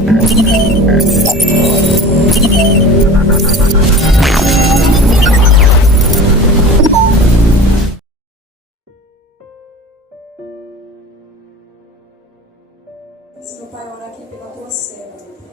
Meu Pai, orar aqui pela tua serva, meu Pai.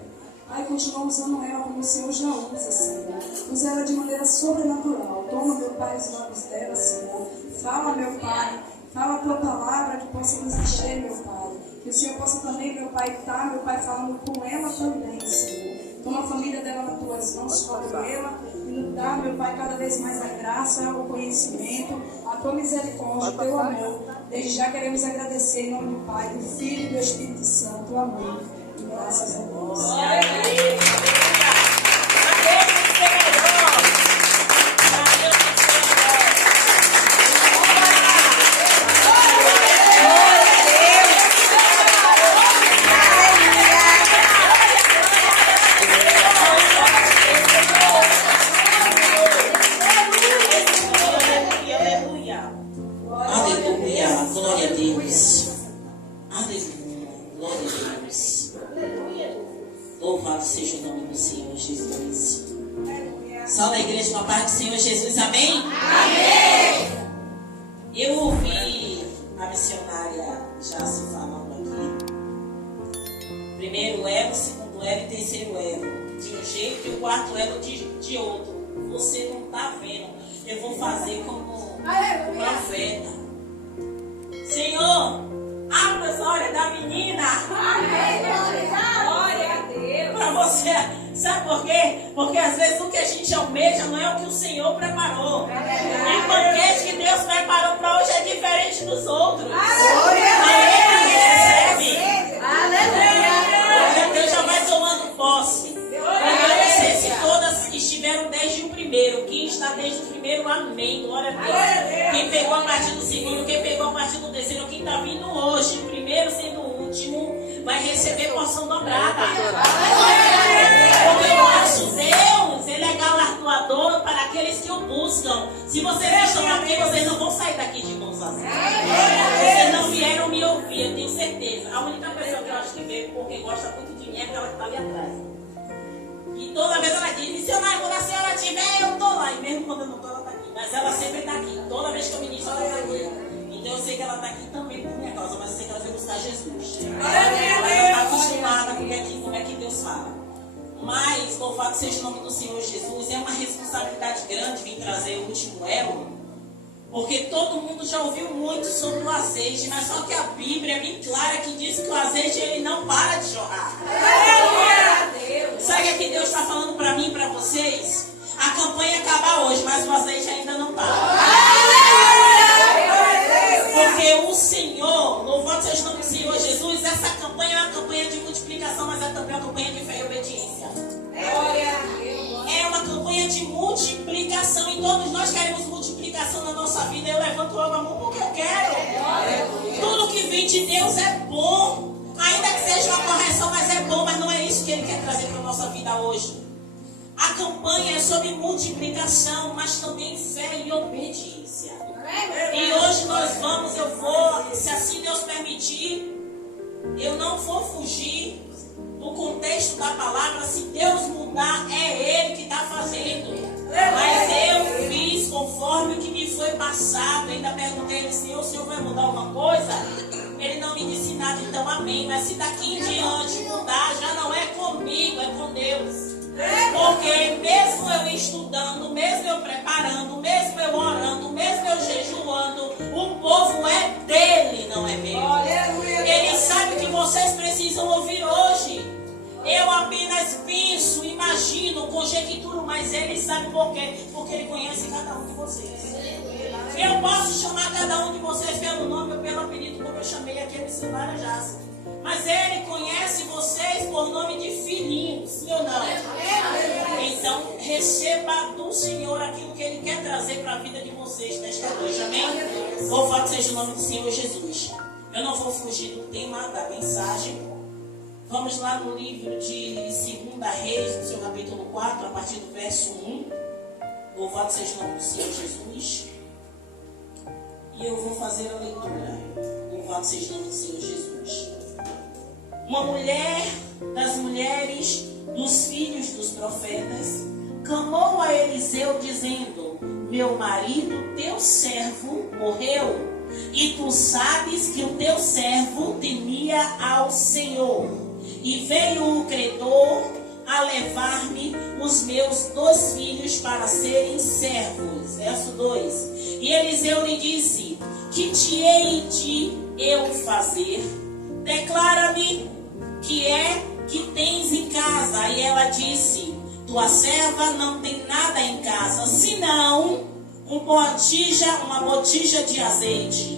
Pai, continua usando ela como o Senhor já usa, Senhor. Usa ela de maneira sobrenatural. Toma, meu Pai, os lábios dela, Senhor. Fala, meu Pai. Fala a tua palavra que possa nos encher, meu Pai. Que o Senhor possa também, meu Pai, estar, meu Pai, falando com ela também, Senhor. Toma a família dela nas tuas mãos, cobre ela. E nos dá, meu Pai, cada vez mais a graça, o conhecimento, a tua misericórdia, o teu amor. Desde já queremos agradecer em nome do Pai, do Filho e do Espírito Santo. Amém. E graças a Deus. Louvado seja o nome do Senhor Jesus. Salve a igreja com a paz do Senhor Jesus, amém? Amém! Eu ouvi a missionária já se falando aqui. Primeiro elo, segundo elo e terceiro elo. De um jeito e o quarto elo de outro. Você não está vendo. Eu vou fazer como profeta. Senhor, abra os olhos da menina. Glória a Deus. Para você, sabe por quê? Porque às vezes o que a gente almeja não é o que o Senhor preparou. O banquete que Deus preparou para hoje é diferente dos outros. Aleluia. Deus já vai tomando posse. Eu não sei se todas estiveram desde o primeiro. Quem está desde o primeiro, amém. Glória a Deus. Quem pegou a partir do segundo, quem pegou a partir do terceiro, quem está vindo hoje, o primeiro sendo o último, vai receber porção dobrada. Porque o nosso Deus, Ele é galardoador para aqueles que o buscam. Se vocês estão aqui, vocês não vão sair daqui de mãos vazias. Vocês não vieram me ouvir, eu tenho certeza. A única pessoa que eu acho que veio porque gosta muito de mim é aquela que está ali atrás. E toda vez ela diz, missionário, quando a senhora estiver, eu estou lá. E mesmo quando eu não estou, ela está aqui. Mas ela sempre está aqui. Toda vez que eu ministro, ela está aqui. Então eu sei que ela está aqui também por minha causa, mas eu sei que ela veio buscar Jesus. Ela está acostumada com como é que Deus fala. Mas, louvado seja o nome do Senhor Jesus, é uma responsabilidade grande vir trazer o último elo, porque todo mundo já ouviu muito sobre o azeite, mas só que a Bíblia é bem clara que diz que o azeite ele não para de jorrar. Sabe o que Deus está falando para mim e para vocês? A campanha acaba hoje, mas o azeite ainda não para. Porque o Senhor, louvado seja o nome do Senhor Jesus, essa campanha é uma campanha de multiplicação, mas é também uma campanha de fé e obediência. É uma campanha de multiplicação e todos nós queremos multiplicação na nossa vida. Eu levanto logo a mão porque eu quero. Tudo que vem de Deus é bom, ainda que seja uma correção, mas é bom, mas não é isso que Ele quer trazer para a nossa vida hoje. A campanha é sobre multiplicação, mas também fé e obediência. E hoje eu vou, se assim Deus permitir, eu não vou fugir do contexto da palavra. Se Deus mudar, é Ele que está fazendo. Mas eu fiz conforme o que me foi passado. Ainda perguntei a Ele, Senhor, o Senhor vai mudar alguma coisa? Ele não me disse nada, então amém. Mas se daqui em diante mudar, já não é comigo, é com Deus. Porque mesmo eu estudando, mesmo eu preparando, mesmo eu orando, mesmo eu jejuando, o povo é dele, não é meu. Ele sabe o que vocês precisam ouvir hoje. Eu apenas penso, imagino, conjecturo, mas ele sabe por quê. Porque ele conhece cada um de vocês. Eu posso chamar cada um de vocês pelo nome ou pelo apelido, como eu chamei aqui a missionária Jace. Mas ele conhece vocês por nome de filhinhos, sim ou não? Então, receba do Senhor aquilo que Ele quer trazer para a vida de vocês nesta noite, amém? Louvado seja o nome do Senhor Jesus. Eu não vou fugir do tema da mensagem. Vamos lá no livro de 2 Reis, no seu capítulo 4, a partir do verso 1. Louvado seja o nome do Senhor Jesus. E eu vou fazer a leitura. Louvado seja o nome do Senhor Jesus. uma mulher das mulheres dos filhos dos profetas, clamou a Eliseu dizendo: meu marido, teu servo, morreu, e tu sabes que o teu servo temia ao Senhor. E veio o credor a levar-me os meus 2 filhos para serem servos. Verso 2. E Eliseu lhe disse: que te hei de eu fazer? Declara-me que é que tens em casa. E ela disse: tua serva não tem nada em casa, senão uma botija de azeite.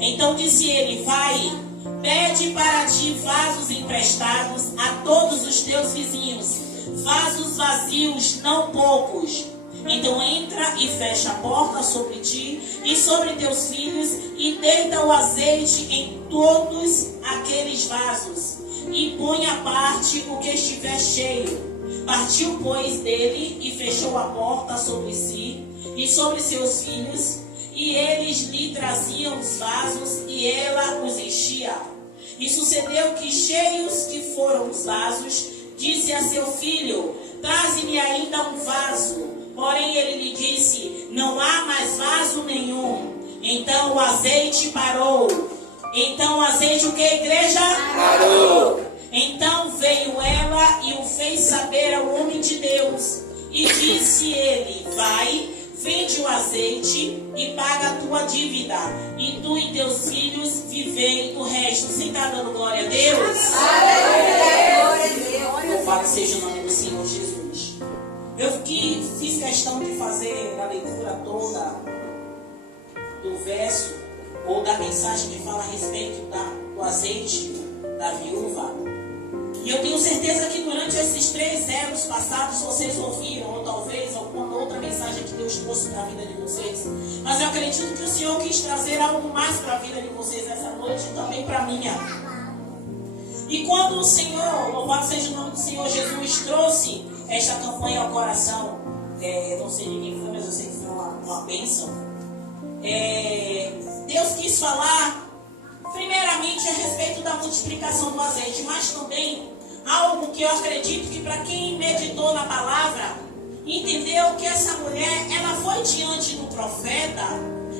Então disse ele: vai, pede para ti vasos emprestados a todos os teus vizinhos, vasos vazios, não poucos. Então entra e fecha a porta sobre ti e sobre teus filhos, e deita o azeite em todos aqueles vasos, e põe à parte o que estiver cheio. Partiu, pois, dele e fechou a porta sobre si e sobre seus filhos, e eles lhe traziam os vasos, e ela os enchia. E sucedeu que, cheios que foram os vasos, disse a seu filho: traze-me ainda um vaso. Porém ele lhe disse: não há mais vaso nenhum. Então o azeite parou. Então o azeite, o que, igreja? Parou. Então veio ela e o fez saber ao homem de Deus. E disse ele: vai, vende o azeite e paga a tua dívida, e tu e teus filhos vivei o resto. Você está dando glória a Deus? Louvado seja o nome do Senhor Jesus. Eu fiz questão de fazer a leitura toda do verso ou da mensagem que fala a respeito do azeite da viúva. E eu tenho certeza que durante esses 3 anos passados vocês ouviram, ou talvez alguma outra mensagem que Deus trouxe para a vida de vocês. Mas eu acredito que o Senhor quis trazer algo mais para a vida de vocês essa noite e também para a minha. E quando o Senhor, louvado seja o nome do Senhor Jesus, trouxe esta campanha ao coração, não sei de quem foi, mas eu sei que foi uma bênção. Deus quis falar primeiramente a respeito da multiplicação do azeite, mas também algo que eu acredito que para quem meditou na palavra, entendeu que essa mulher, ela foi diante do profeta,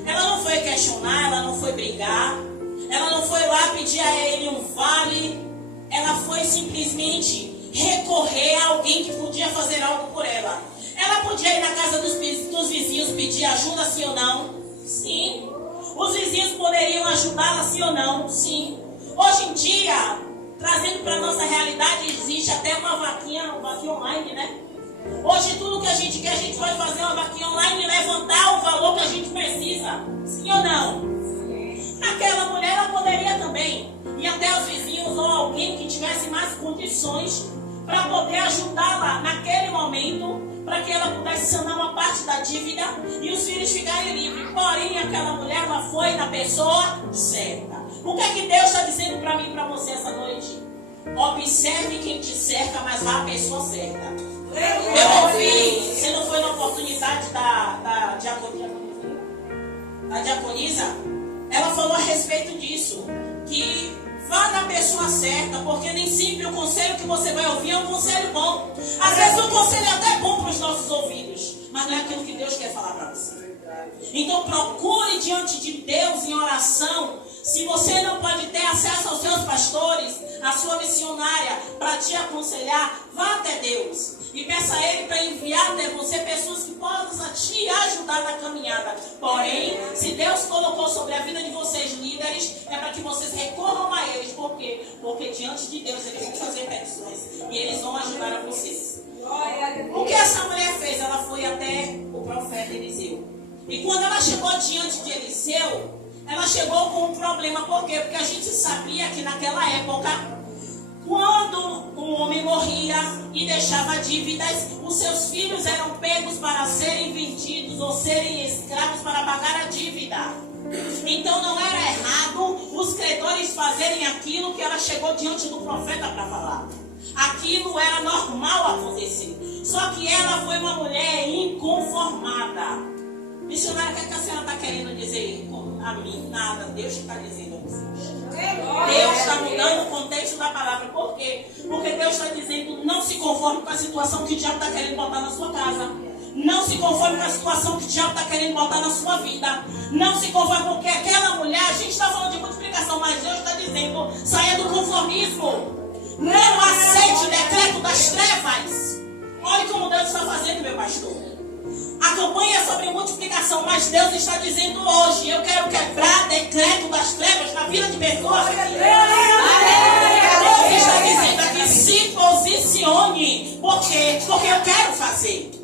ela não foi questionar, ela não foi brigar, ela não foi lá pedir a ele um vale, ela foi simplesmente recorrer a alguém que podia fazer algo por ela. Ela podia ir na casa dos vizinhos pedir ajuda, sim ou não? Sim. Os vizinhos poderiam ajudá-la, sim ou não? Sim. Hoje em dia, trazendo para a nossa realidade, existe até uma vaquinha online, né? Hoje tudo que a gente quer, a gente pode fazer uma vaquinha online e levantar o valor que a gente precisa. Sim ou não? Sim. Aquela mulher, ela poderia também ir até os vizinhos ou alguém que tivesse mais condições para poder ajudá-la naquele momento, para que ela pudesse sanar uma parte da dívida e os filhos ficarem livres. Porém, aquela mulher, ela foi na pessoa certa. O que é que Deus está dizendo para mim e para você essa noite? Observe quem te cerca, mas vá à pessoa certa. Eu ouvi, se não foi na oportunidade da diaconisa, ela falou a respeito disso, que vá na pessoa certa, porque nem sempre o conselho que você vai ouvir é um conselho bom. Às vezes o conselho é até bom para os nossos ouvidos, mas não é aquilo que Deus quer falar para você. Então procure diante de Deus em oração. Se você não pode ter acesso aos seus pastores, a sua missionária, para te aconselhar, vá até Deus e peça a Ele para enviar até você pessoas que possam te ajudar na caminhada. Porém, se Deus colocou sobre a vida de vocês líderes, é para que vocês recorram a eles. Por quê? Porque diante de Deus eles vão fazer petições e eles vão ajudar a vocês. O que essa mulher fez? Ela foi até o profeta Eliseu. E quando ela chegou diante de Eliseu, ela chegou com um problema. Por quê? Porque a gente sabia que naquela época, quando um homem morria e deixava dívidas, os seus filhos eram pegos para serem vendidos ou serem escravos para pagar a dívida. Então não era errado os credores fazerem aquilo que ela chegou diante do profeta para falar. Aquilo era normal acontecer. Só que ela foi uma mulher inconformada. Missionária, o que a senhora está querendo dizer? a mim, nada. Deus está dizendo a vocês. Deus está mudando o contexto da palavra. Por quê? Porque Deus está dizendo, não se conforme com a situação que o diabo está querendo botar na sua casa. Não se conforme com a situação que o diabo está querendo botar na sua vida. Não se conforme, porque aquela mulher, a gente está falando de multiplicação, mas Deus está dizendo, saia do conformismo. Não aceite o decreto das trevas. Olha como Deus está fazendo, meu pastor. A campanha é sobre multiplicação, mas Deus está dizendo hoje, eu quero quebrar decreto das trevas na vida de pessoas. Deus está dizendo aqui, se posicione. Por quê? Porque eu quero fazer.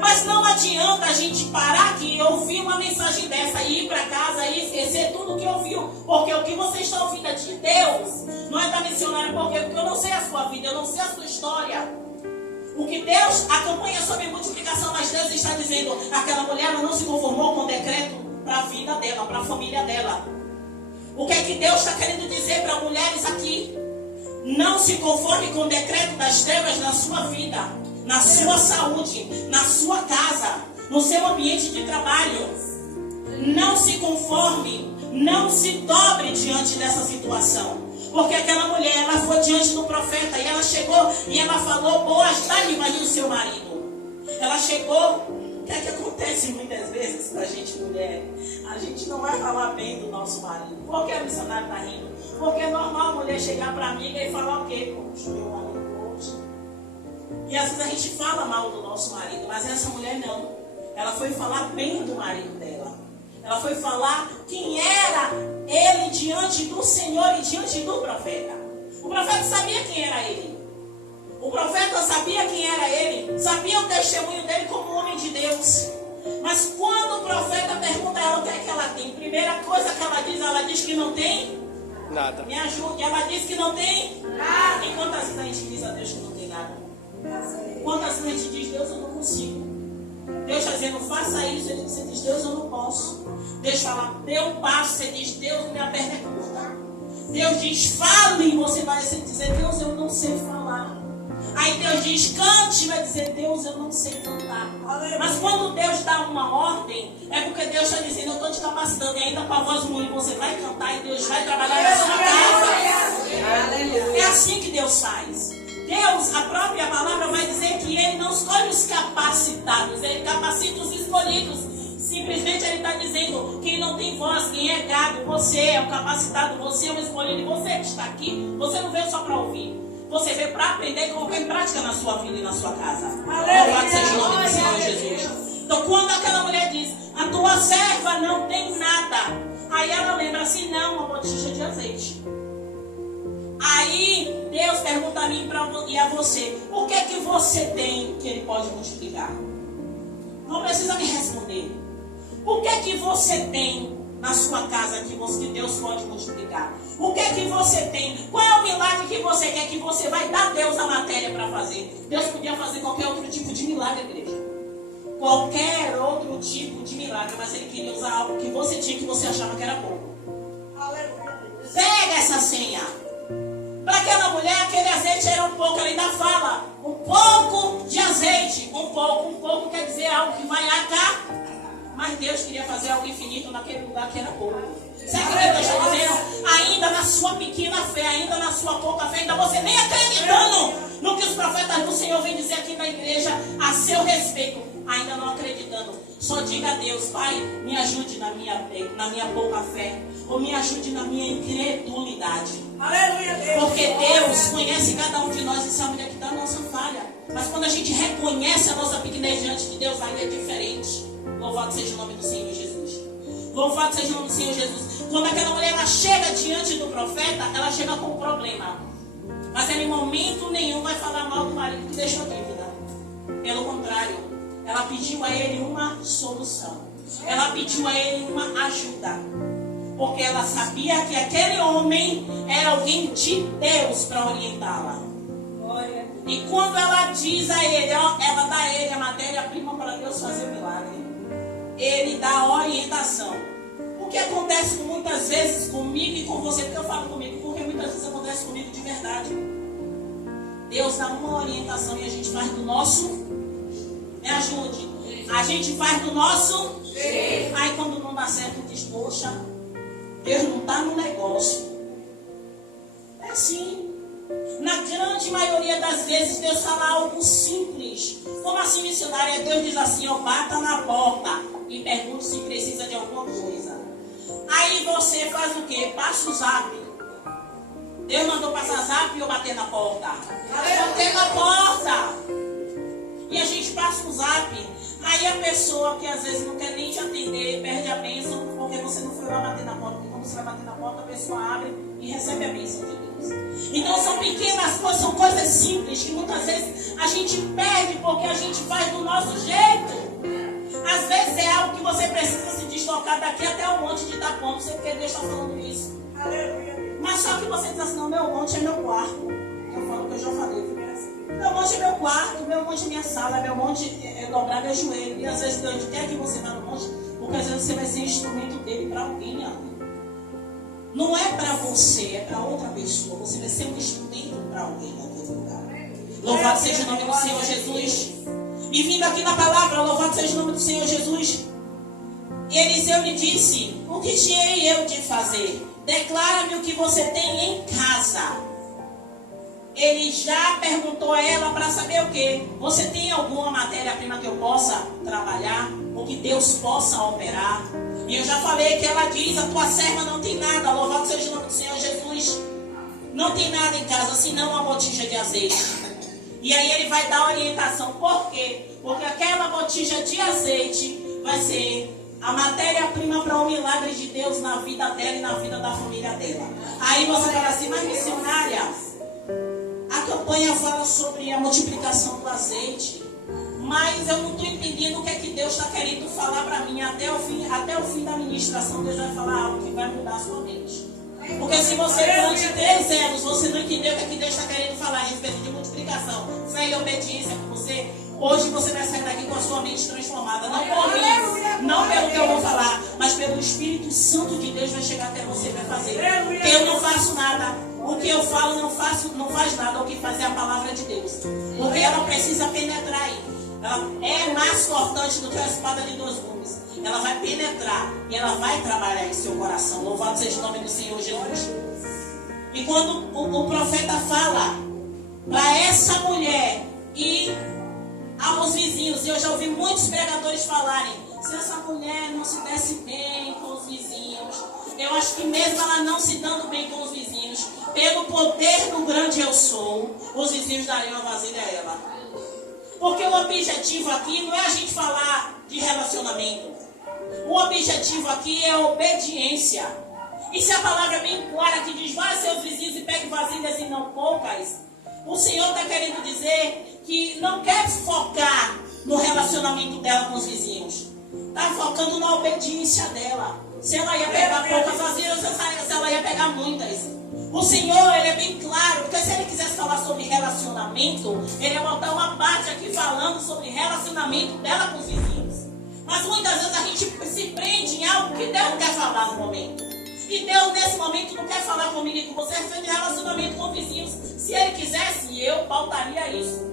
Mas não adianta a gente parar aqui e ouvir uma mensagem dessa e ir para casa e esquecer tudo que ouviu. Porque o que você está ouvindo é de Deus, não é da missionária. Porque eu não sei a sua vida, eu não sei a sua história. O que Deus, a campanha sobre multiplicação, mas Deus está dizendo, aquela mulher ela não se conformou com o decreto para a vida dela, para a família dela. O que é que Deus está querendo dizer para mulheres aqui? Não se conforme com o decreto das trevas na sua vida, na sua saúde, na sua casa, no seu ambiente de trabalho. Não se conforme, não se dobre diante dessa situação. Porque aquela mulher, ela foi diante do profeta e ela chegou e ela falou boas dádivas do seu marido. Ela chegou, o que é que acontece muitas vezes com a gente mulher? A gente não vai falar bem do nosso marido. Por que a missionária está rindo? Porque é normal a mulher chegar para a amiga e falar o quê? Poxa, meu marido hoje. E às vezes a gente fala mal do nosso marido, mas essa mulher não. Ela foi falar bem do marido dela. Ela foi falar quem era ele diante do Senhor e diante do profeta. O profeta sabia quem era ele. O profeta sabia quem era ele. Sabia o testemunho dele como homem de Deus. Mas quando o profeta pergunta a ela o que é que ela tem, primeira coisa que ela diz que não tem nada. Me ajude, ela diz que não tem nada. E quantas vezes a gente diz a Deus que não tem nada? Quantas vezes a gente diz, Deus, eu não consigo. Deus está dizendo, faça isso. Você diz, Deus, eu não posso. Deus fala, dê um passo. Você diz, Deus, minha perna é curta. Deus diz, fale. Você vai dizer, Deus, eu não sei falar. Aí Deus diz, cante. Vai dizer, Deus, eu não sei cantar. Mas quando Deus dá uma ordem, é porque Deus está dizendo, eu estou te capacitando. E ainda com a voz ruim, você vai cantar e Deus vai trabalhar na sua casa. É assim que Deus faz. Deus, a própria palavra vai dizer que Ele não escolhe os capacitados, Ele capacita os escolhidos. Simplesmente Ele está dizendo, quem não tem voz, quem é gado, você é o capacitado, você é o escolhido. E você que está aqui, você não veio só para ouvir. Você veio para aprender e colocar em prática na sua vida e na sua casa. Louvado seja o nome do Senhor Jesus. Então quando aquela mulher diz, a tua serva não tem nada. Aí ela lembra assim, não, uma botija de azeite. Aí Deus pergunta a mim e a você, o que é que você tem que Ele pode multiplicar? Não precisa me responder. O que é que você tem na sua casa que Deus pode multiplicar? O que é que você tem? Qual é o milagre que você quer que você vai dar a Deus a matéria para fazer? Deus podia fazer qualquer outro tipo de milagre, igreja. Qualquer outro tipo de milagre, mas Ele queria usar algo que você tinha que você achava que era pouco. Pega essa senha. Para aquela mulher, aquele azeite era um pouco. Ela ainda fala, um pouco de azeite. Um pouco quer dizer algo que vai acabar. Mas Deus queria fazer algo infinito naquele lugar que era pouco. Sabe o que Deus está dizendo? Ainda na sua pequena fé, ainda na sua pouca fé, ainda você nem acreditando no que os profetas do Senhor vêm dizer aqui na igreja a seu respeito. Ainda não acreditando. Só diga a Deus, Pai, me ajude na minha pouca fé. Ou me ajude na minha incredulidade. Aleluia, Deus. Porque Deus conhece cada um de nós e sabe onde é que está a nossa falha. Mas quando a gente reconhece a nossa pequenez diante de Deus, ainda é diferente. Louvado seja o nome do Senhor Jesus. Louvado seja o nome do Senhor Jesus. Quando aquela mulher ela chega diante do profeta, ela chega com um problema. Mas ela em momento nenhum vai falar mal do marido que deixou dívida. Pelo contrário, ela pediu a ele uma solução. Ela pediu a ele uma ajuda. Porque ela sabia que aquele homem era alguém de Deus para orientá-la. E quando ela diz a ele, ela dá a ele a matéria-prima para Deus fazer o milagre. Ele dá a orientação. O que acontece muitas vezes comigo e com você? Porque eu falo comigo, porque muitas vezes acontece comigo de verdade. Deus dá uma orientação e a gente faz do nosso. Me ajude. A gente faz do nosso. Aí quando não dá certo, diz poxa, Deus não está no negócio. É assim. Na grande maioria das vezes, Deus fala algo simples. Como assim, missionária? Deus diz assim, ó, bata na porta e pergunta se precisa de alguma coisa. Aí você faz o quê? Passa o zap. Deus mandou passar zap ou bater na porta? Bater na porta. E a gente passa o zap. Aí a pessoa que às vezes não quer nem te atender, perde a bênção, porque você não foi lá bater na porta. Porque quando você vai bater na porta, a pessoa abre e recebe a bênção de Deus. Então são pequenas coisas, são coisas simples que muitas vezes a gente perde porque a gente faz do nosso jeito. Às vezes é algo que você precisa se deslocar daqui até o monte de Itapuã, você porque Deus está falando isso. Mas só que você diz assim, não, meu monte é meu quarto. Eu falo que eu já falei. Meu monte é meu quarto, meu monte é minha sala, meu monte é dobrar meu joelho. E às vezes Deus quer que você vá no monte, porque às vezes você vai ser instrumento dele para alguém, ali. Não é para você, é para outra pessoa. Você vai ser um instrumento para alguém naquele lugar. Louvado seja o nome do Senhor Jesus. E vindo aqui na palavra, louvado seja o nome do Senhor Jesus. Eliseu lhe disse, o que te hei eu de fazer? Declara-me o que você tem em casa. Ele já perguntou a ela para saber o quê? Você tem alguma matéria-prima que eu possa trabalhar? Ou que Deus possa operar? E eu já falei que ela diz, a tua serva não tem nada. Louvado seja o nome do Senhor Jesus. Não tem nada em casa, senão uma botija de azeite. E aí ele vai dar orientação. Por quê? Porque aquela botija de azeite vai ser a matéria-prima para o milagre de Deus na vida dela e na vida da família dela. Aí você fala assim, mas missionária, a campanha fala sobre a multiplicação do azeite, mas eu não estou entendendo o que é que Deus está querendo falar para mim. Até o fim da ministração, Deus vai falar algo que vai mudar a sua mente. Porque se você durante 3 anos, você não entendeu o que é que Deus está querendo falar a respeito de multiplicação, fé e obediência com você, hoje você vai sair daqui com a sua mente transformada. Não por mim, não pelo que eu vou falar, mas pelo Espírito Santo de Deus vai chegar até você e vai fazer. Porque eu não faço nada. O que eu falo não faz nada. O que faz é a palavra de Deus. Porque ela precisa penetrar aí. Ela é mais cortante do que a espada de 2 gumes. Ela vai penetrar e ela vai trabalhar em seu coração. Louvado seja o nome do Senhor Jesus. E quando o profeta fala para essa mulher ir aos vizinhos, e eu já ouvi muitos pregadores falarem, se essa mulher não se desse bem com os vizinhos, eu acho que mesmo ela não se dando bem com os vizinhos, pelo poder do grande eu sou, os vizinhos dariam a vasilha a ela. Porque o objetivo aqui não é a gente falar de relacionamento. O objetivo aqui é obediência. E se a palavra é bem clara que diz, vai seus vizinhos e pegue vasilhas e não poucas, o Senhor está querendo dizer que não quer focar no relacionamento dela com os vizinhos. Está focando na obediência dela. Se ela ia pegar poucas vasilhas, se ela ia pegar muitas. O Senhor, Ele é bem claro, porque se Ele quisesse falar sobre relacionamento, Ele ia botar uma parte aqui falando sobre relacionamento dela com os vizinhos. Mas muitas vezes a gente se prende em algo que Deus não quer falar no momento. E Deus, nesse momento, não quer falar comigo e com você sobre relacionamento com vizinhos. Se Ele quisesse, eu pautaria isso.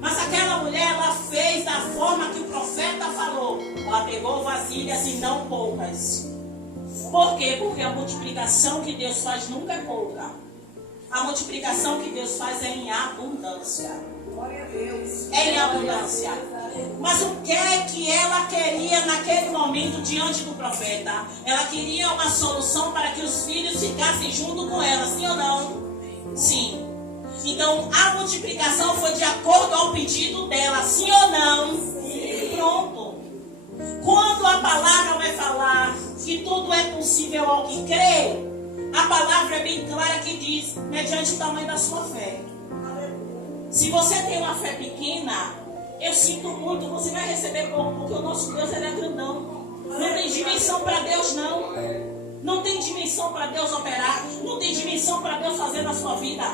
Mas aquela mulher, ela fez da forma que o profeta falou. Ela pegou vasilhas e não poucas. Por quê? Porque a multiplicação que Deus faz nunca é pouca. A multiplicação que Deus faz é em abundância. Glória a Deus. É em abundância. Mas o que é que ela queria naquele momento diante do profeta? Ela queria uma solução para que os filhos ficassem junto com ela, sim ou não? Sim. Então a multiplicação foi de acordo ao pedido dela, sim ou não? Sim. Pronto. Quando a palavra vai falar que tudo é possível ao que crê, a palavra é bem clara que diz, mediante o tamanho da sua fé. Se você tem uma fé pequena, eu sinto muito, você vai receber pouco, porque o nosso Deus ele é grandão. Não tem dimensão para Deus, não. Não tem dimensão para Deus operar. Não tem dimensão para Deus fazer na sua vida.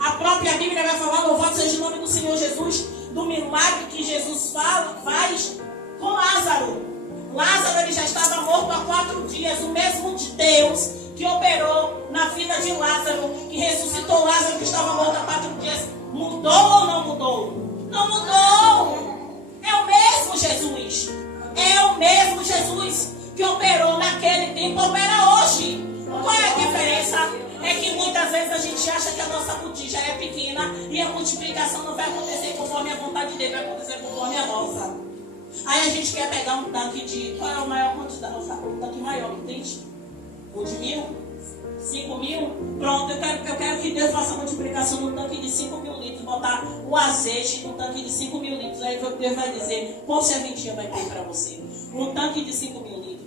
A própria Bíblia vai falar, louvado seja o nome do Senhor Jesus, do milagre que Jesus faz com Lázaro. Lázaro ele já estava morto há 4 dias. O mesmo de Deus que operou na vida de Lázaro, que ressuscitou Lázaro que estava morto há 4 dias, mudou ou não mudou? Não mudou. É o mesmo Jesus. É o mesmo Jesus que operou naquele tempo opera hoje. Qual é a diferença? É que muitas vezes a gente acha que a nossa botija é pequena e a multiplicação não vai acontecer conforme a vontade dele, vai acontecer conforme a nossa. Aí a gente quer pegar um tanque de... Qual é o maior quantidade? O tanque maior que tem? O de 1.000? 5.000? Pronto, eu quero que Deus faça a multiplicação no tanque de 5.000 litros, botar o azeite no tanque de 5.000 litros. Aí Deus vai dizer, qual serventia vai ter para você? Um tanque de 5.000 litros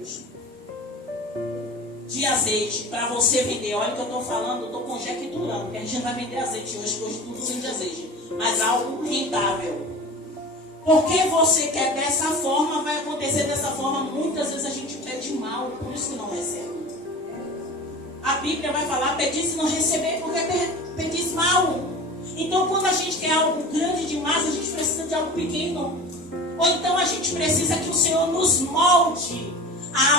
de azeite para você vender. Olha o que eu estou falando, eu estou conjecturando, porque a gente vai vender azeite hoje, que hoje tudo vende azeite, mas algo rentável. Porque você quer dessa forma, vai acontecer dessa forma. Muitas vezes a gente pede mal, por isso que não recebe. A Bíblia vai falar, pedis e não receber, porque pedis mal. Então quando a gente quer algo grande demais, a gente precisa de algo pequeno. Ou então a gente precisa que o Senhor nos molde.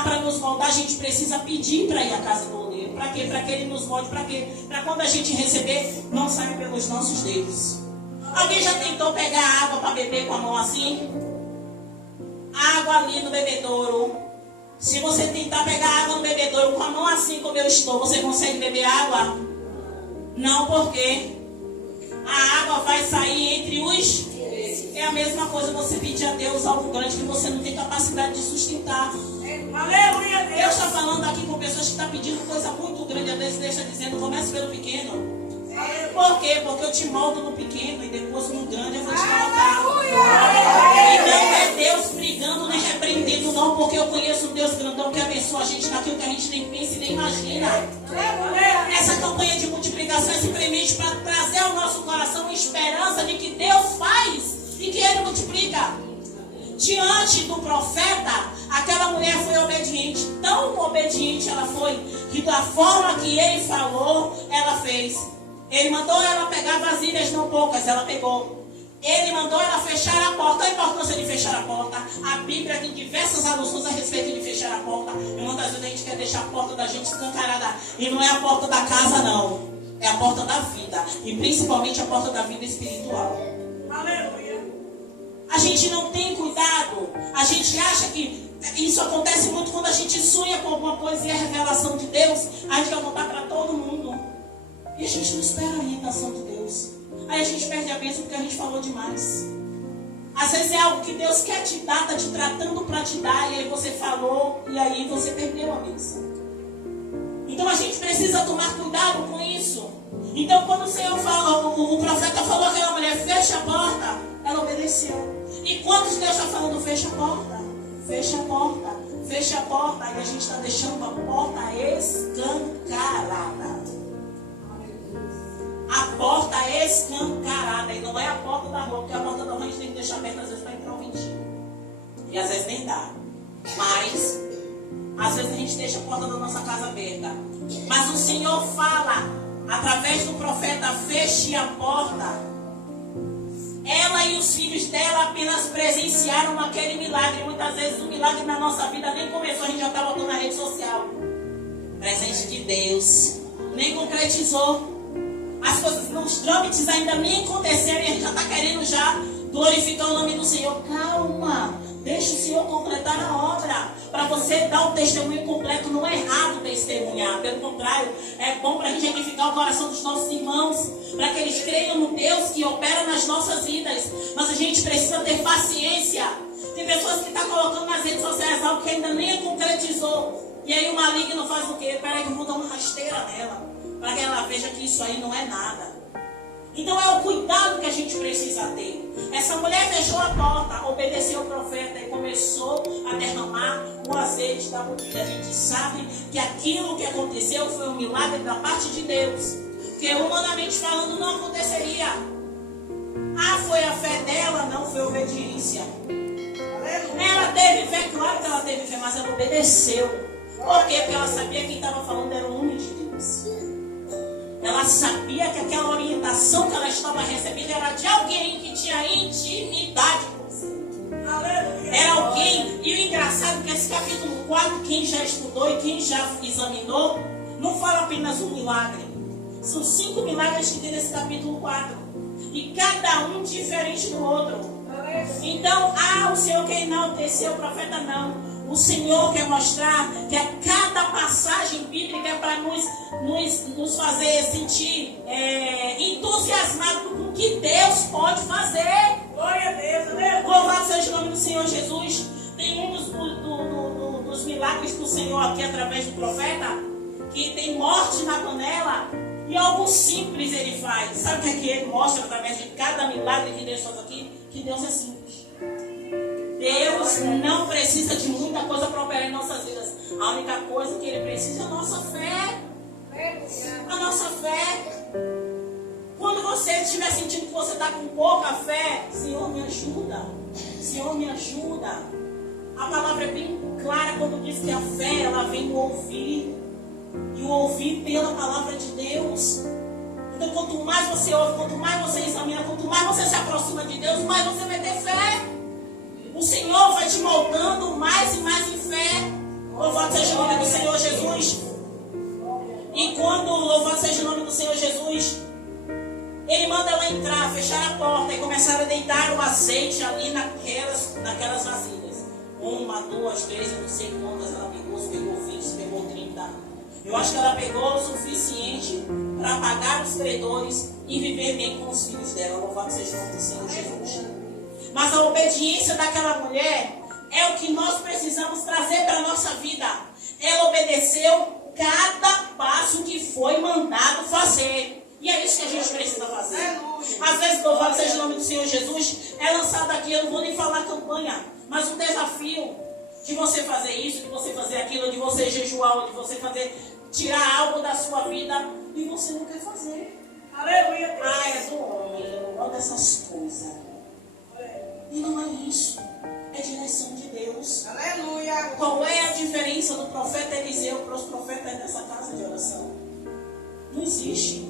Para nos moldar, a gente precisa pedir para ir à casa do oleiro. Para quê? Para que ele nos molde. Para quê? Para quando a gente receber, não saia pelos nossos dedos. Alguém já tentou pegar água para beber com a mão assim? Água ali no bebedouro. Se você tentar pegar água no bebedouro com a mão assim como eu estou, você consegue beber água? Não, porque a água vai sair entre os... É a mesma coisa você pedir a Deus algo grande que você não tem capacidade de sustentar. Aleluia, Deus está falando aqui com pessoas que estão pedindo coisa muito grande. A Deus deixa dizendo, comece pelo pequeno. Por quê? Porque eu te moldo no pequeno e depois no grande eu vou te moldar. E não é Deus brigando nem repreendendo não, porque eu conheço um Deus grandão que abençoa a gente naquilo que a gente nem pensa e nem imagina. Essa campanha de multiplicação é simplesmente para trazer ao nosso coração esperança de que Deus faz e que Ele multiplica. Diante do profeta, aquela mulher foi obediente. Tão obediente ela foi, que da forma que ele falou, ela fez. Ele mandou ela pegar vasilhas, não poucas, ela pegou. Ele mandou ela fechar a porta. A importância de fechar a porta. A Bíblia tem diversas alusões a respeito de fechar a porta. E muitas vezes a gente quer deixar a porta da gente escancarada. E não é a porta da casa, não. É a porta da vida. E principalmente a porta da vida espiritual. Aleluia. A gente não tem cuidado. A gente acha que isso acontece muito quando a gente sonha com alguma coisa e a revelação de Deus, a gente vai contar para todo mundo. E a gente não espera a orientação de Deus. Aí a gente perde a bênção porque a gente falou demais. Às vezes é algo que Deus quer te dar, está te tratando para te dar, e aí você falou, e aí você perdeu a bênção. Então a gente precisa tomar cuidado com isso. Então quando o Senhor falou, o profeta falou àquela mulher, fecha a porta, ela obedeceu. E quando Deus está falando, fecha a porta, fecha a porta, fecha a porta, aí a gente está deixando a porta escancarada. A porta escancarada, e não é a porta da rua, porque a porta da rua a gente tem que deixar aberta às vezes para entrar um ventinho. E às vezes nem dá. Mas, às vezes a gente deixa a porta da nossa casa aberta. Mas o Senhor fala, através do profeta, feche a porta. Ela e os filhos dela apenas presenciaram aquele milagre. Muitas vezes o milagre na nossa vida nem começou, a gente já está botando na rede social. Presente de Deus. Nem concretizou. As coisas, os trâmites ainda nem aconteceram e a gente já está querendo já glorificar o nome do Senhor. Calma, deixa o Senhor completar a obra. Para você dar o testemunho completo, não é errado testemunhar. Pelo contrário, é bom para a gente edificar o coração dos nossos irmãos, para que eles creiam no Deus que opera nas nossas vidas. Mas a gente precisa ter paciência. Tem pessoas que estão colocando nas redes sociais algo que ainda nem concretizou. E aí o maligno faz o quê? Peraí que eu vou dar uma rasteira nela, para que ela veja que isso aí não é nada. Então é o cuidado que a gente precisa ter. Essa mulher fechou a porta, obedeceu o profeta e começou a derramar o azeite da botija. A gente sabe que aquilo que aconteceu foi um milagre da parte de Deus, que humanamente falando não aconteceria. Foi a fé dela, não foi obediência. Ela teve fé, claro que ela teve fé, mas ela obedeceu. Por quê? Porque ela sabia que quem estava falando era o homem de Deus. Ela sabia que aquela orientação que ela estava recebendo era de alguém que tinha intimidade com você. Era alguém. E o engraçado é que esse capítulo 4, quem já estudou e quem já examinou, não fala apenas um milagre. São 5 milagres que tem nesse capítulo 4. E cada um diferente do outro. Então, o Senhor quer enaltecer o profeta, não. O Senhor quer mostrar que a cada passagem bíblica é para nos fazer sentir entusiasmados com o que Deus pode fazer. Glória a Deus, aleluia. Louvado seja o nome do Senhor Jesus. Tem um dos milagres do Senhor aqui através do profeta, que tem morte na panela, e algo simples ele faz. Sabe o que é que ele mostra através de cada milagre que Deus faz aqui? Que Deus é simples. Deus não precisa de muita coisa para operar em nossas vidas. A única coisa que Ele precisa é a nossa fé. A nossa fé. Quando você estiver sentindo que você está com pouca fé, Senhor, me ajuda. Senhor, me ajuda. A palavra é bem clara quando diz que a fé, ela vem do ouvir. E o ouvir pela palavra de Deus. Então, quanto mais você ouve, quanto mais você examina, quanto mais você se aproxima de Deus, mais você vai ter fé. O Senhor vai te moldando mais e mais em fé. Louvado seja o nome do Senhor Jesus. E quando, louvado seja o nome do Senhor Jesus, Ele manda ela entrar, fechar a porta e começar a deitar o azeite ali naquelas vasilhas. 1, 2, 3, eu não sei quantas ela pegou, se pegou 20, se pegou 30. Eu acho que ela pegou o suficiente para pagar os credores e viver bem com os filhos dela. Louvado seja o nome do Senhor Jesus. Mas a obediência daquela mulher é o que nós precisamos trazer para a nossa vida. Ela obedeceu cada passo que foi mandado fazer. E é isso que a gente precisa fazer. Às vezes, louvado seja o nome do Senhor Jesus, é lançado aqui, eu não vou nem falar campanha, mas o desafio de você fazer isso, de você fazer aquilo, de você jejuar, de você tirar algo da sua vida, e você não quer fazer. Aleluia. É do homem, eu não gosto dessas coisas. E não é isso. É direção de Deus. Aleluia. Qual é a diferença do profeta Eliseu para os profetas dessa casa de oração? Não existe.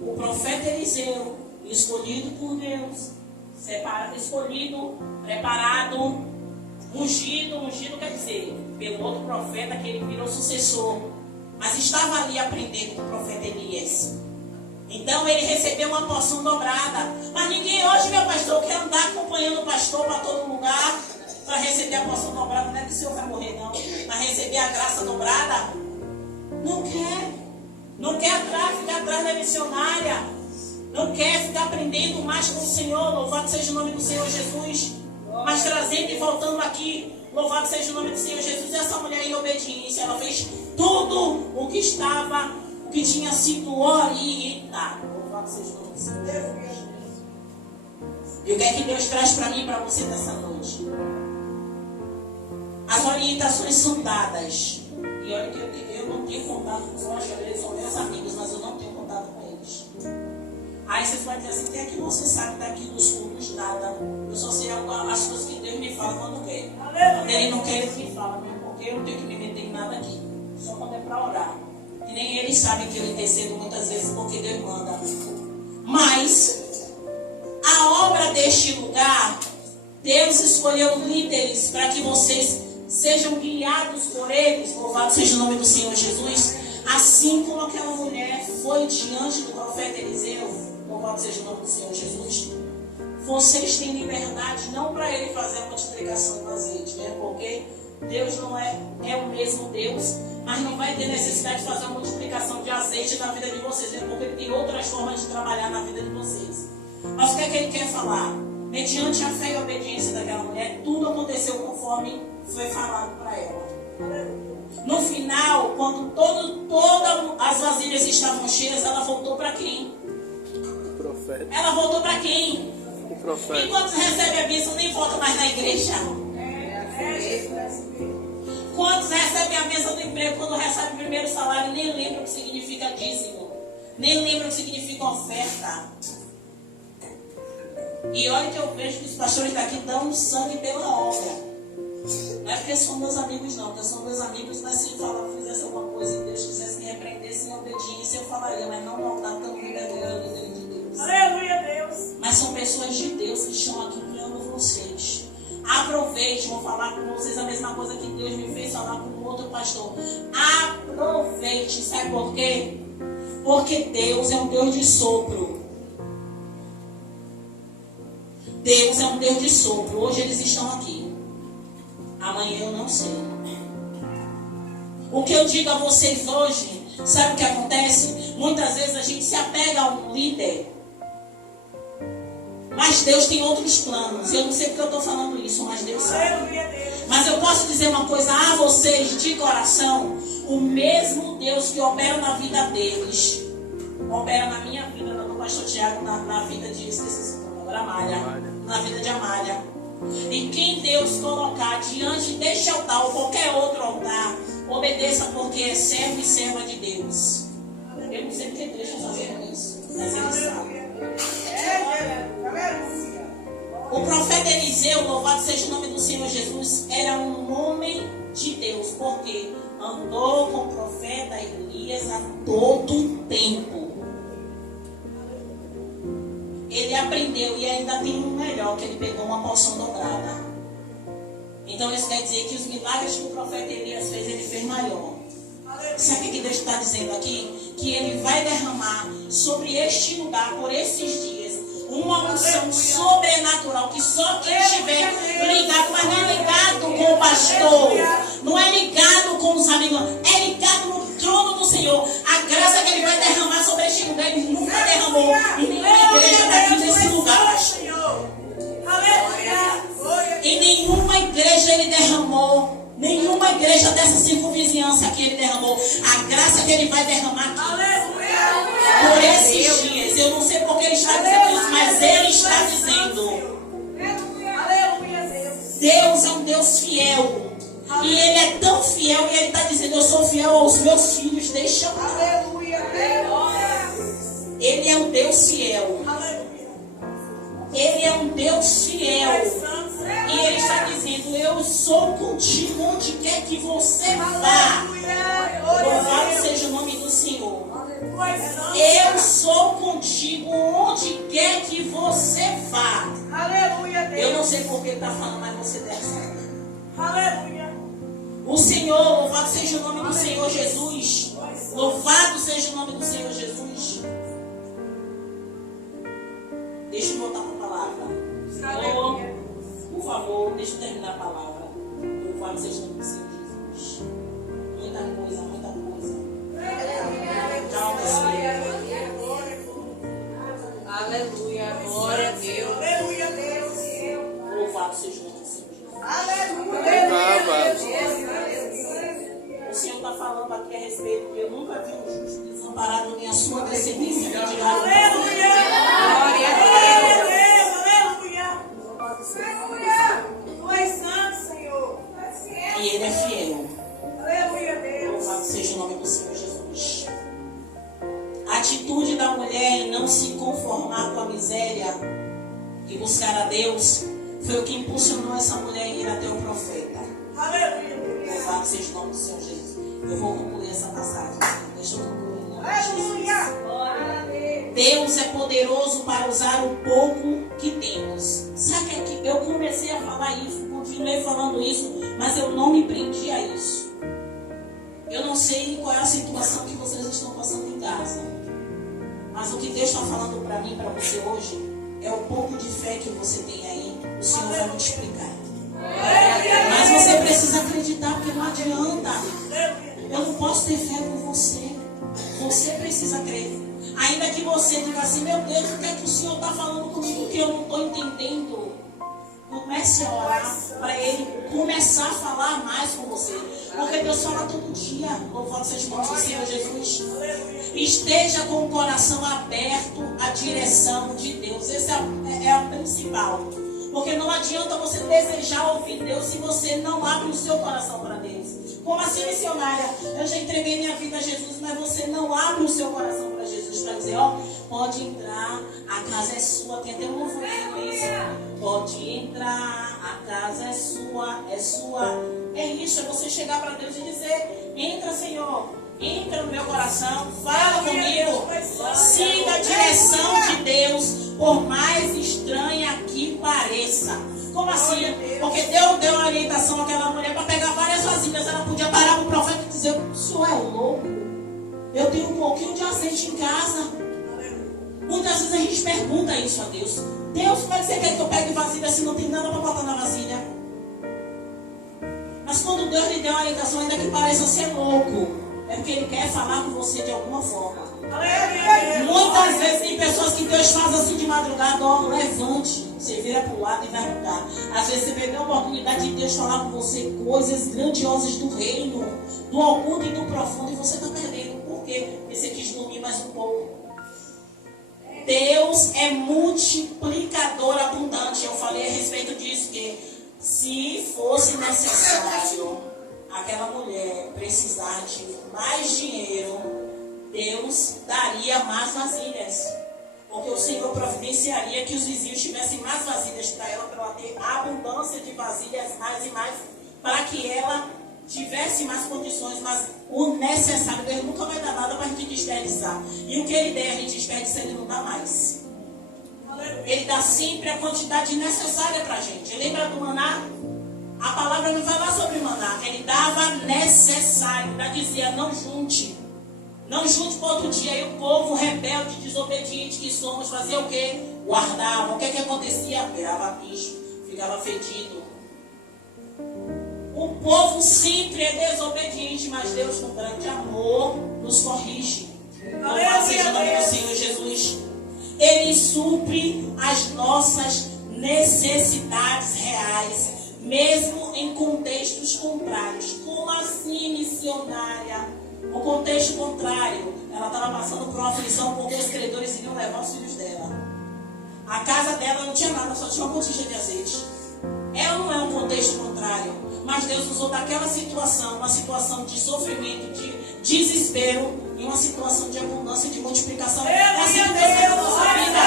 O profeta Eliseu, escolhido por Deus, escolhido, preparado, ungido quer dizer, pelo outro profeta que ele virou sucessor, mas estava ali aprendendo com o profeta Elias. Então ele recebeu uma porção dobrada. Mas ninguém hoje, meu pastor, quer andar acompanhando o pastor para todo lugar para receber a porção dobrada. Não é que o senhor vai morrer, não. Mas receber a graça dobrada, não quer. Não quer ficar atrás da missionária. Não quer ficar aprendendo mais com o Senhor. Louvado seja o nome do Senhor Jesus. Mas trazendo e voltando aqui, louvado seja o nome do Senhor Jesus. Essa mulher em obediência, ela fez tudo o que tinha sido orientado. Louvado seja o nome do Senhor Jesus. E o que é que Deus traz para mim e para você nessa noite? As orientações são dadas. E olha que eu não tenho contato com os pastores, eles são meus amigos, mas eu não tenho contato com eles. Aí você pode dizer assim, o que é que você sabe daqui dos cultos? Nada. Eu só sei as coisas que Deus me fala quando quer. Quando Ele não quer, Ele me fala mesmo, porque eu não tenho que me meter em nada aqui. Só quando é para orar. E nem eles sabem que eu intercedo muitas vezes porque Deus manda. Mas a obra deste lugar, Deus escolheu líderes para que vocês sejam guiados por eles. Louvado seja o nome do Senhor Jesus. Assim como aquela mulher foi diante do profeta Eliseu, louvado seja o nome do Senhor Jesus. Vocês têm liberdade não para ele fazer a multiplicação do azeite, né? Porque Deus não é o mesmo Deus, mas não vai ter necessidade de fazer a multiplicação de azeite na vida de vocês, né? Porque ele tem outras formas de trabalhar na vida de vocês. Mas o que é que ele quer falar? Mediante a fé e a obediência daquela mulher, tudo aconteceu conforme foi falado para ela. No final, quando todas as vasilhas estavam cheias, ela voltou para quem? O profeta. Ela voltou para quem? O profeta. E quando recebe a bênção, nem volta mais na igreja. Quantos recebem a bênção do emprego, quando recebe o primeiro salário, nem lembram o que significa dízimo, nem lembram o que significa oferta. E olha que eu vejo que os pastores daqui dão sangue pela obra. Não é porque são meus amigos, não. Porque são meus amigos, mas se eu fizesse alguma coisa e Deus quisesse me repreender sem obediência, eu falaria, mas não maldade também é líder de Deus. Aleluia, Deus. Mas são pessoas de Deus que estão aqui que amam vocês. Aproveite, vou falar com vocês a mesma coisa que Deus me fez falar com outro pastor. Aproveite, sabe por quê? Porque Deus é um Deus de sopro. Deus é um Deus de sopro. Hoje eles estão aqui. Amanhã eu não sei. O que eu digo a vocês hoje, sabe o que acontece? Muitas vezes a gente se apega a um líder, mas Deus tem outros planos. Eu não sei porque eu estou falando isso, mas Deus sabe. Mas eu posso dizer uma coisa a vocês de coração: o mesmo Deus que opera na vida deles, opera na minha vida, no pastor Tiago, na vida de Amália, na vida de Amália. E quem Deus colocar diante deste altar ou qualquer outro altar, obedeça, porque é servo e serva de Deus. Eu não sei porque Deus está fazendo isso, mas Ele sabe. O profeta Eliseu, louvado seja o nome do Senhor Jesus, era um homem de Deus, porque andou com o profeta Elias a todo tempo. Ele aprendeu e ainda tem um melhor, que ele pegou uma porção dobrada. Então isso quer dizer que os milagres que o profeta Elias fez, ele fez maior. Sabe o que Deus está dizendo aqui? Que Ele vai derramar sobre este lugar, por esses dias, uma unção sobrenatural, que só quem estiver ligado, mas não é ligado com o pastor, não é ligado com os amigos, é ligado no trono do Senhor. A graça que Ele vai derramar sobre este lugar, Ele nunca derramou em nenhuma igreja daqui nesse lugar, pastor. Em nenhuma igreja Ele derramou. Nenhuma igreja dessa circunvizinhança aqui Ele derramou. A graça que Ele vai derramar aqui, por esses dias. Eu não sei porque Ele está dizendo isso, mas Ele está dizendo. Deus é um Deus fiel. E Ele é tão fiel, e Ele está dizendo: eu sou fiel aos meus filhos, deixa eu. Ele é um Deus fiel. Ele é um Deus fiel. E Ele está dizendo: eu sou contigo onde quer que você vá. Louvado seja o nome do Senhor. Eu sou contigo onde quer que você vá. Eu não sei por que Ele está falando, mas você deve saber. O Senhor, louvado seja o nome do Senhor Jesus. Louvado seja o nome do Senhor Jesus. Deixa eu voltar para a palavra. Senhor, por favor, deixa eu terminar a palavra. Louvado seja o nome do Senhor Jesus. Muita coisa, muita coisa. Calma, Senhor. Aleluia, glória a Deus. Louvado seja o nome do Senhor Jesus. O Senhor está falando aqui a respeito que eu nunca vi um justo desamparado, nem a sua descendência mendigada. Glória a E Ele é fiel. Deus. Louvado seja o nome do Senhor Jesus. A atitude da mulher em não se conformar com a miséria e buscar a Deus foi o que impulsionou essa mulher a ir até o profeta. Louvado seja o nome do Senhor Jesus. Eu vou concluir essa passagem. Deixa eu concluir em nome de Jesus. Deus é poderoso para usar o pouco que temos. Sabe que eu comecei a falar isso, continuei falando isso, mas eu não me prendi a isso. Eu não sei qual é a situação que vocês estão passando em casa, mas o que Deus está falando para mim, para você hoje, é o pouco de fé que você tem aí. O Senhor vai multiplicar. Mas você precisa acreditar, porque não adianta. Eu não posso ter fé por você. Você precisa crer. Ainda que você diga assim: meu Deus, o que é que o Senhor está falando comigo que eu não estou entendendo? Comece a orar para Ele começar a falar mais com você. Porque Deus fala todo dia. Louvado seja o nome do Senhor Jesus. Esteja com o coração aberto à direção de Deus. Esse é a principal. Porque não adianta você desejar ouvir Deus se você não abre o seu coração para Deus. Como assim, missionária? Eu já entreguei minha vida a Jesus, mas você não abre o seu coração para Jesus, para dizer: ó, pode entrar, a casa é sua. Tem até um louvor isso. Pode entrar, a casa é sua, é sua. É isso, é você chegar para Deus e dizer: entra, Senhor, entra no meu coração, fala comigo, siga a direção de Deus, por mais estranha que pareça. Como assim? Porque Deus deu a orientação àquela mulher para pegar várias vasilhas. Ela podia parar para o profeta e dizer: o senhor é louco? Eu tenho um pouquinho de azeite em casa. Muitas vezes a gente pergunta isso a Deus: Deus, como é que você quer que eu pegue vasilha se não tem nada para botar na vasilha? quando Deus lhe deu uma ligação, ainda que pareça ser louco, é porque Ele quer falar com você de alguma forma. Muitas vezes tem pessoas que Deus faz assim de madrugada, ó, levante, você vira para o lado e vai mudar. Às vezes você perdeu a oportunidade de Deus falar com você coisas grandiosas do reino, do oculto e do profundo, e você está perdendo. Por quê? Porque você quis dormir mais um pouco. Deus é multiplicador abundante. Eu falei a respeito disso, que se fosse necessário aquela mulher precisar de mais dinheiro, Deus daria mais vasilhas. Porque o Senhor providenciaria que os vizinhos tivessem mais vasilhas para ela ter abundância de vasilhas mais e mais, para que ela tivesse mais condições. Mas o necessário, Deus nunca vai dar nada para a gente desperdiçar. E o que Ele der, a gente desperdiça, Ele não dá mais. Ele dá sempre a quantidade necessária para a gente. Lembra do maná? A palavra não vai lá sobre maná. Ele dava necessário. Ainda dizia, não junte. Não junte para outro dia. E o povo rebelde, desobediente que somos, fazia o quê? Guardava. O que acontecia? Virava bicho, ficava fedido. O povo sempre é desobediente, mas Deus, com grande amor, nos corrige. Louvado seja o nome do Senhor Jesus. Ele supre as nossas necessidades reais, mesmo em contextos contrários. Como assim, missionária? O contexto contrário, ela estava passando por uma aflição porque os credores iriam levar os filhos dela. A casa dela não tinha nada, só tinha uma botija de azeite. Ela não é um contexto contrário, mas Deus usou daquela situação, uma situação de sofrimento, de desespero, em uma situação de abundância, de multiplicação. É assim que Deus faz na nossa vida.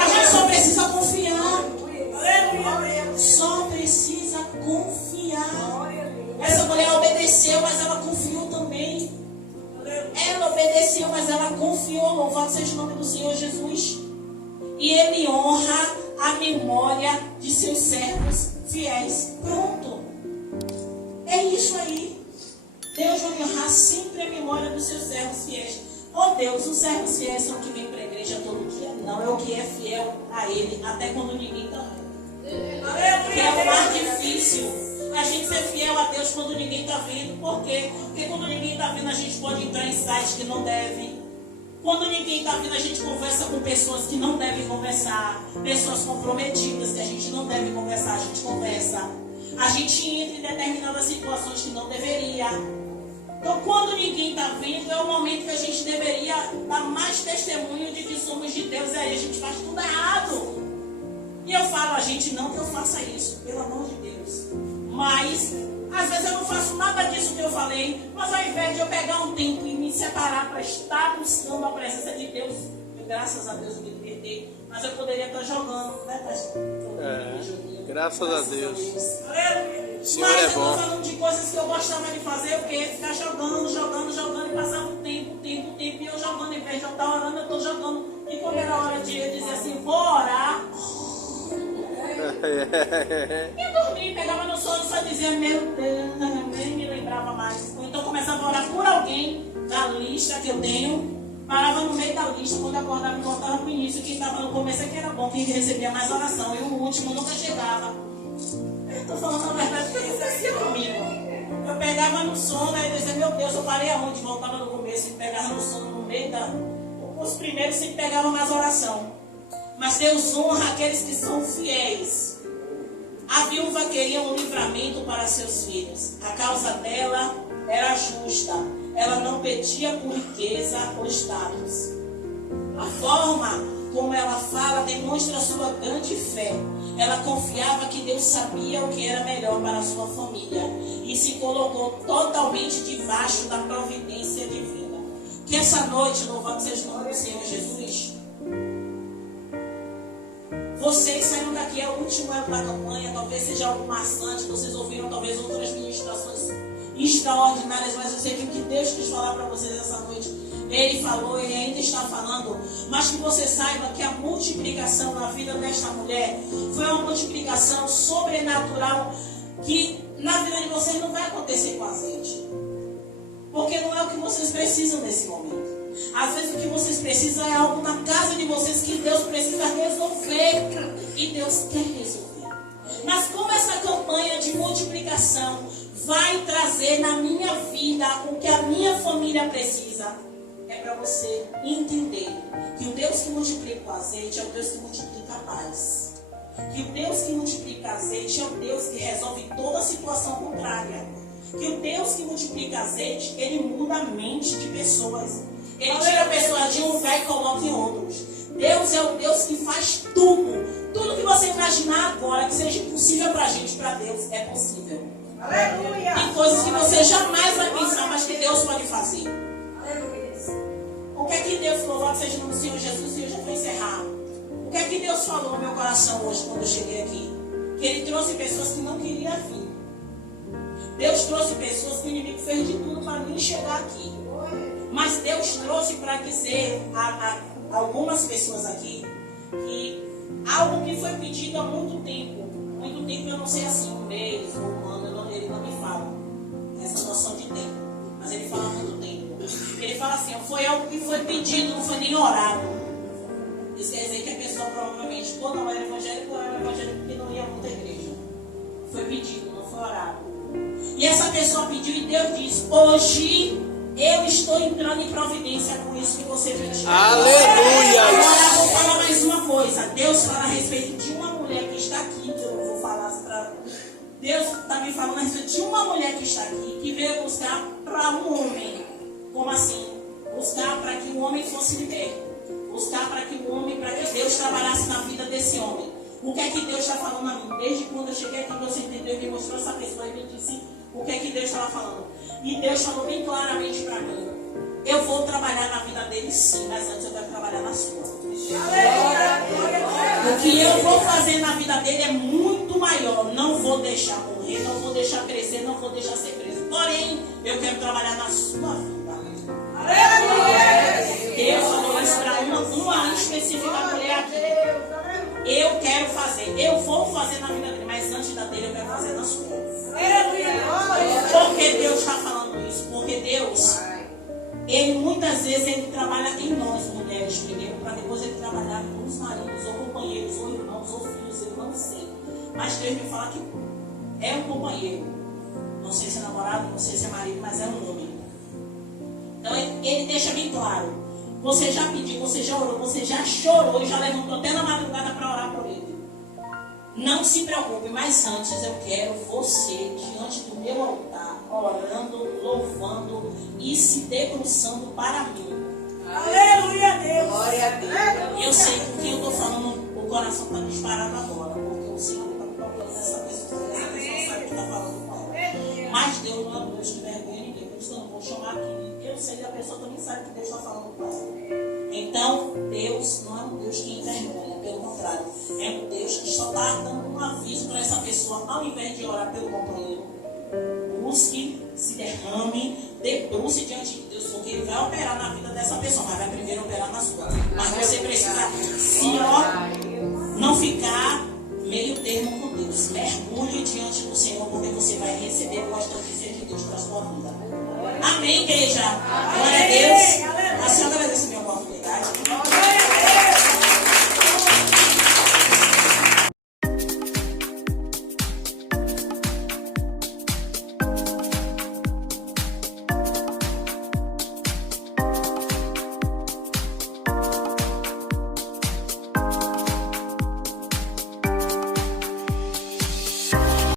A gente só precisa confiar. Só precisa confiar. Essa mulher obedeceu, mas ela confiou também. Ela obedeceu, mas ela confiou. Louvado seja o nome do Senhor Jesus. E Ele honra a memória de seus servos fiéis. Pronto. É isso aí. Deus vai honrar sempre a memória dos seus servos fiéis. Oh Deus, os servos fiéis são que vêm para a igreja todo dia. Não, é o que é fiel a Ele, até quando ninguém está vendo. Que é o mais difícil. A gente ser fiel a Deus quando ninguém está vendo. Por quê? Porque quando ninguém está vendo, a gente pode entrar em sites que não devem. Quando ninguém está vendo, a gente conversa com pessoas que não devem conversar. Pessoas comprometidas que a gente não deve conversar, a gente conversa. A gente entra em determinadas situações que não deveria. Então, quando ninguém está vendo, é o momento que a gente deveria dar mais testemunho de que somos de Deus. E aí a gente faz tudo errado. E eu falo a gente, não que eu faça isso, pelo amor de Deus. Mas, às vezes eu não faço nada disso que eu falei. Mas ao invés de eu pegar um tempo e me separar para estar buscando a presença de Deus, graças a Deus eu me libertei. Mas eu poderia estar jogando, né, pastor? Graças a Deus. Mas eu estou falando de coisas que eu gostava de fazer, porque ficar jogando, e passava um tempo, e eu jogando, em vez de eu estar orando, eu estou jogando. E quando era hora de eu dizer assim, vou orar, e dormia, pegava no sono e só dizia, meu Deus, nem me lembrava mais. Ou então começava a orar por alguém da lista que eu tenho, parava no meio da lista, quando acordava e voltava para o início. Quem estava no começo é que era bom, quem recebia mais oração, e o último nunca chegava. Eu estou falando a verdade, porque acontecia comigo. Eu pegava no sono, aí eu dizia, meu Deus, eu parei aonde? Voltava no começo e pegava no sono no meio da... Os primeiros sempre pegavam mais oração. Mas Deus honra aqueles que são fiéis. A viúva queria um livramento para seus filhos. A causa dela era justa. Ela não pedia por riqueza ou status. A forma como ela fala demonstra sua grande fé. Ela confiava que Deus sabia o que era melhor para a sua família e se colocou totalmente debaixo da providência divina. Que essa noite, louvado seja o nome do Senhor Jesus, vocês saíram daqui, é o último ano da campanha, talvez seja algo maçante, vocês ouviram talvez outras ministrações extraordinárias, mas eu sei que o que Deus quis falar para vocês essa noite, Ele falou e ainda está falando. Mas que você saiba que a multiplicação na vida desta mulher foi uma multiplicação sobrenatural que na vida de vocês não vai acontecer com azeite. Porque não é o que vocês precisam nesse momento. Às vezes o que vocês precisam é algo na casa de vocês que Deus precisa resolver. E Deus quer resolver. Mas como essa campanha de multiplicação vai trazer na minha vida o que a minha família precisa. É para você entender que o Deus que multiplica o azeite é o Deus que multiplica a paz. Que o Deus que multiplica azeite é o Deus que resolve toda situação contrária. Que o Deus que multiplica azeite, ele muda a mente de pessoas. Ele tira pessoas de um lugar e coloca em outros. Deus é o Deus que faz tudo. Tudo que você imaginar agora que seja impossível para a gente, para Deus é possível. Aleluia. Tem coisas que você jamais vai pensar, mas que Deus pode fazer. Aleluia. O que é que Deus, louvado seja o nome do Senhor Jesus, e eu já vou encerrar. O que é que Deus falou no meu coração hoje quando eu cheguei aqui? Que Ele trouxe pessoas que não queriam vir. Deus trouxe pessoas que o inimigo fez de tudo para mim chegar aqui. Mas Deus trouxe para dizer a algumas pessoas aqui que algo que foi pedido há muito tempo eu não sei assim, um mês, um ano, ele não me fala essa noção de tempo, mas ele fala há muito tempo. Ele fala assim, foi algo que foi pedido, não foi nem orado. Isso quer dizer que a pessoa provavelmente, quando não era evangélico porque não ia a muita igreja. Foi pedido, não foi orado. E essa pessoa pediu e Deus disse, hoje eu estou entrando em providência com isso que você pediu. Aleluia! Agora eu vou falar mais uma coisa. Deus fala a respeito de uma mulher que está aqui, que eu não vou falar para... Deus está me falando a respeito de uma mulher que está aqui, que veio buscar para um homem. Como assim? Buscar para que o homem fosse liberto. Buscar para que o homem, para que Deus trabalhasse na vida desse homem. O que é que Deus está falando a mim? Desde quando eu cheguei aqui, você entendeu, me mostrou essa pessoa e me disse o que é que Deus estava falando. E Deus falou bem claramente para mim. Eu vou trabalhar na vida dele sim, mas antes eu quero trabalhar na sua. O que eu vou fazer na vida dele é muito maior. Não vou deixar morrer, não vou deixar crescer, não vou deixar ser preso. Porém, eu quero trabalhar na sua vida. Deus falou isso para uma específica mulher aqui. Eu quero fazer, eu vou fazer na vida dele, mas antes da dele eu quero fazer na sua. Por que Deus está falando isso? Porque Deus, Ele muitas vezes Ele trabalha em nós, mulheres, primeiro, para depois Ele trabalhar com os maridos, ou companheiros, ou irmãos, ou filhos, eu não sei. Mas Deus me fala que é um companheiro. Não sei se é namorado, não sei se é marido, mas é um homem. Então Ele deixa bem claro. Você já pediu, você já orou, você já chorou e já levantou até na madrugada para orar por ele. Não se preocupe, mas antes eu quero você diante do meu altar, orando, louvando e se debruçando para mim. Aleluia, Deus. Glória a Deus. Eu sei com quem eu estou falando, o coração está disparado agora, porque o Senhor está procurando essa pessoa sabe o que está falando com ela. Mas Deus não é um Deus que vergonha ninguém, por isso eu não vou chamar aqui. Eu sei que a pessoa também sabe que Deus está falando com ela. Então, Deus não é um Deus que envergonha, pelo contrário, é um Deus que só está dando um aviso para essa pessoa, ao invés de orar pelo companheiro, busque, se derrame, debruce diante de Deus, porque Ele vai operar na vida dessa pessoa, mas vai primeiro operar na sua. Mas você precisa, não ficar meio termo com Deus. Mergulhe diante do Senhor, porque você vai receber o bastante de Deus para a sua vida. Amém, igreja? Glória a Deus. A senhora